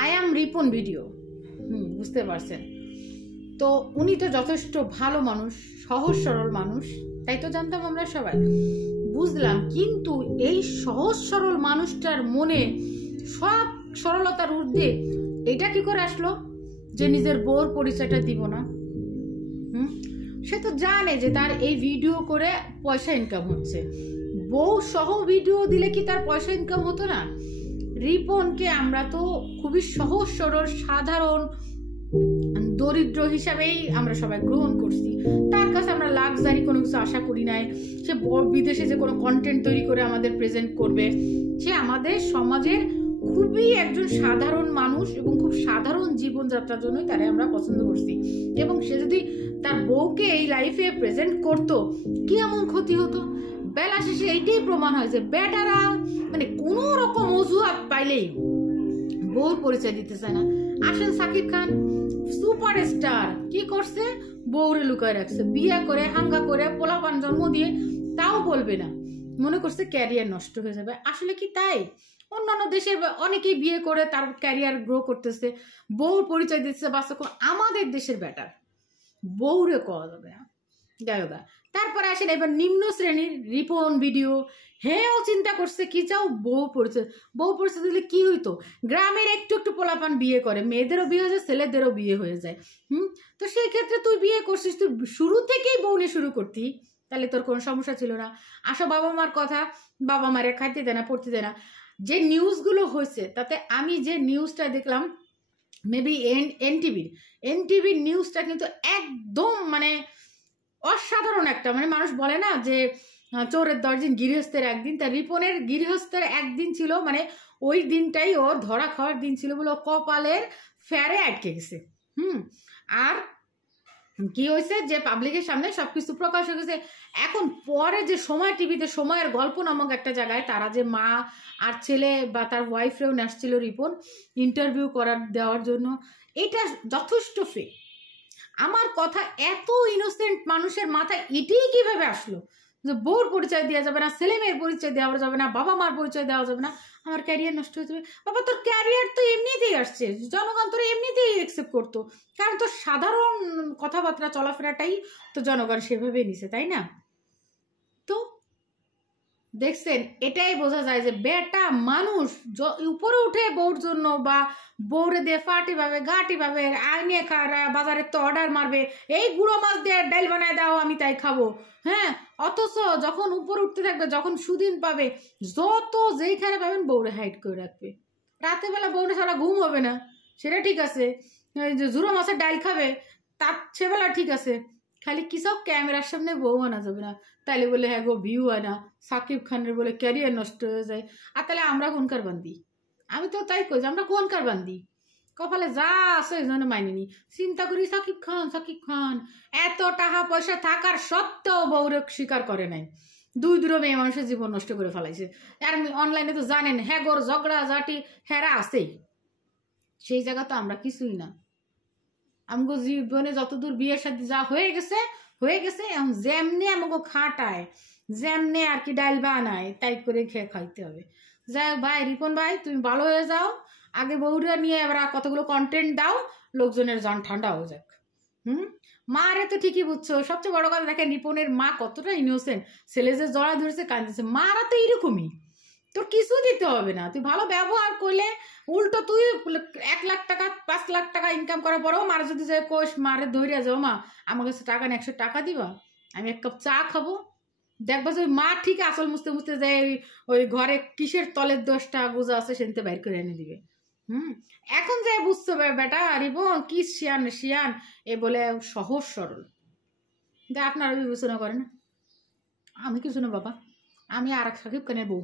I am Ripon video. বুঝতে পারছেন তো? উনি তো যথেষ্ট ভালো মানুষ, সহজ সরল মানুষ, তাই তো জানতাম আমরা সবাই, বুঝলাম। কিন্তু এই সহজ সরল মানুষটার মনে সব সরলতার ঊর্ধ্বে এটা কি করে আসলো যে নিজের বউর পরিচয়টা দিব না? সে তো জানে যে তার এই ভিডিও করে পয়সা ইনকাম হচ্ছে। বউ সহ ভিডিও দিলে কি তার পয়সা ইনকাম হতো না? রিপনকে আমরা তো খুবই সহজ সরল সাধারণ দরিদ্র হিসাবেই আমরা সবাই গ্রহণ করছি। তার কাছে আমরা লাক্সারি কোনো কিছু আশা করি নাই। সে বিদেশে যে কোনো কন্টেন্ট তৈরি করে আমাদের প্রেজেন্ট করবে। সে আমাদের সমাজের খুবই একজন সাধারণ মানুষ এবং খুব সাধারণ জীবনযাত্রার জন্যই তারে আমরা পছন্দ করছি। এবং সে যদি তার বউকে এই লাইফে প্রেজেন্ট করতো, কি এমন ক্ষতি হতো? বেলা শেষে এইটাই প্রমাণ হয় যে বেটারা মানে কোনো রকম অজুহাত পাইলেই বউর পরিচয় দিতে চায় না। আসেন সাকিব খান সুপারস্টার কি করছে? বউরে লুকায় রাখছে, বিয়ে করে হাঙ্গা করে পোলাপান জন্ম দিয়ে, তাও বলবে না। মনে করছে ক্যারিয়ার নষ্ট হয়ে যাবে। আসলে কি তাই? অন্যান্য দেশে অনেকেই বিয়ে করে তার ক্যারিয়ার গ্রো করতেছে, বউর পরিচয় দিচ্ছে। বাচ্চা আমাদের দেশের বেটার বউরে কওয়া যাবে না। গায়গা তারপরে আসেন এবার নিম্ন শ্রেণীর রিপন ভিডিও। হেও চিন্তা করছে কি চাও বউ পরিচয়। বউ পরিচয় দিলে কি হইতো? গ্রামের একটু একটু পোলাপান বিয়ে করে, মেয়েদেরও বিয়ে হয়ে যায়, ছেলেদেরও বিয়ে হয়ে যায়। তো সেই ক্ষেত্রে তুই বিয়ে করছিস, তুই শুরু থেকেই বউ নিয়ে শুরু করতি, তাহলে তোর কোনো সমস্যা ছিল না। আসো বাবা মার কথা, বাবা মারে খাইতে দেয় না, পড়তে দেয় না। যে নিউজগুলো হয়েছে তাতে আমি যে নিউজটা দেখলাম মেবি এনটিভির নিউজটা কিন্তু একদম মানে অসাধারণ একটা, মানে মানুষ বলে না যে চোরের 10 দিন গৃহস্থের একদিন, তার রিপনের গৃহস্থের একদিন ছিল, মানে ওই দিনটাই ওর ধরা খাওয়ার দিন ছিল বলে ও কপালের ফেরে আটকে গেছে। আর কি হয়েছে যে পাবলিকের সামনে সবকিছু প্রকাশ হয়ে গেছে। এখন পরে যে সময় টিভিতে সময়ের গল্প নামক একটা জায়গায় তারা যে মা আর ছেলে বা তার ওয়াইফরেও আসছিল রিপন ইন্টারভিউ দেওয়ার জন্য, এটা যথেষ্ট ফেক। আমার কথা এত ইনোসেন্ট মানুষের মাথায় এটাই কিভাবে আসলো যে বউর পরিচয় দেওয়া যাবে না, ছেলে মেয়ের পরিচয় দেওয়া যাবে না, বাবা মার পরিচয় দেওয়া যাবে না, আমার ক্যারিয়ার নষ্ট হয়ে যাবে? বাবা তোর ক্যারিয়ার তো এমনিতেই আসছে, জনগণ তোর এমনিতেই অ্যাকসেপ্ট করতো, কারণ তোর সাধারণ কথাবার্তা চলাফেরাটাই তো জনগণ সেভাবেই নিছে, তাই না? তো দেখছেন, এটাই বোঝা যায় যে বেটা মানুষ উপরে উঠে বউর জন্য বা বউরে দিয়ে ফাটি পাবে গাটি পাবে আইনে বাজারে তো অর্ডার মারবে, এই গুঁড়ো মাছ দিয়ে ডাইল বানায় দাও আমি তাই খাবো। হ্যাঁ, অথচ যখন উপরে উঠতে থাকবে, যখন সুদিন পাবে, যত যেইখানে পাবেন বউরে হাইট করে রাখবে। রাতে বেলা বউরে সারা ঘুম হবে না, সেটা ঠিক আছে। ঝুড়ো মাছের ডাইল খাবে, তার সেবেলা ঠিক আছে। খালি কি সব ক্যামেরার সামনে বউ আনা যাবে না, তাইলে বলে হ্যাঁ গো ভিউ আনা, সাকিব খানের বলে ক্যারিয়ার নষ্ট হয়ে যায়। আর তাহলে আমরা কোনকার বান্দি? আমি তো তাই কই যে আমরা কোনকার বান্দি? কপালে যা আছে ওই জন্য মাইনি। চিন্তা করি সাকিব খান এত টাকা পয়সা থাকার সত্ত্বেও বউরে স্বীকার করে নাই, দুই মেয়ে মানুষের জীবন নষ্ট করে ফেলাইছে। আর অনলাইনে তো জানেন হ্যাঁ গোর ঝগড়া ঝাঁটি হেরা আছেই, সেই জায়গা তো আমরা কিছুই না। আমগো জীবনে যতদূর বিয়ের সাথে যা হয়ে গেছে এখন যেমনি আমাকে খাটায়, যেমনি আর কি ডাইল বানায় তাই করে খেয়ে খাইতে হবে। যাই হোক ভাই, রিপন ভাই তুমি ভালো হয়ে যাও, আগে বউরা নিয়ে এবার কতগুলো কন্টেন্ট দাও, লোকজনের জন ঠান্ডা হয়ে যাক। মারে তো ঠিকই বুঝছো। সবচেয়ে বড় কথা দেখেন, রিপনের মা কতটা ইনোসেন্ট, ছেলে যে জড়া ধরেছে কাঁদছে, মারা তো এরকমই। তোর কিছু দিতে হবে না, তুই ভালো ব্যবহার করলে উল্টো তুই 1 লাখ টাকা 5 লাখ টাকা ইনকাম করার পরেও মারা যদি যায় কোষ মারে ধরিয়া যাও, মা আমার কাছে টাকা নেই 100 টাকা দিবা, আমি 1 কাপ চা খাবো, দেখবা যে ওই মা ঠিক আসল মুছতে মুছতে যায় ওই ঘরে কিসের তলের 10টা গোজা আছে সেনতে বাইর করে এনে দিবে। এখন যে বুঝতে পারে বেটা রিপন কি শিয়ান এ বলে সহজ সরল। আপনারা বিবেচনা করেন, আমি কিছু না বাবা, আমি আর এক সাকিব খানের বউ।